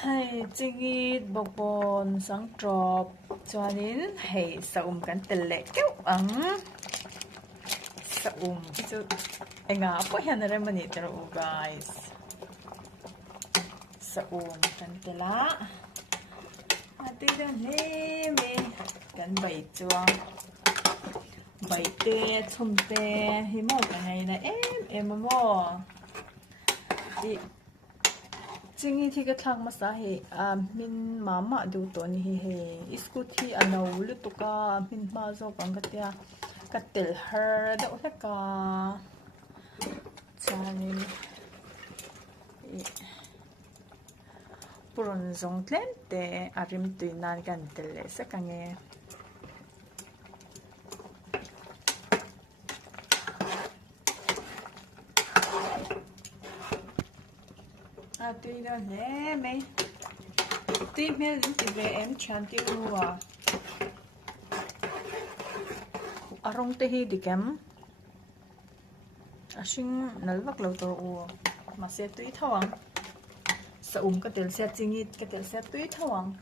Hay chingit bokbon sang drop chuanin hei saum kan tel le keu ang saum chu enga po hian remani tero guys saum kan tela ati dan le me kan bai chuang bai te chum te hi mo ka ngai na em mo i chingi thi ka thlang ma sa he min mama du to ni he scooty anau lu to ka min ma zo pang ka tia ka tel her da o ka chani puron zong tlen te arim tuinan kan tel le sa ka nge tuy đó nè mấy tí mấy về em chán tiêu à arong te hi dikem asing nalwak lo to u ma se tui thawang sa ka tel se chingit ka tel se tui thawang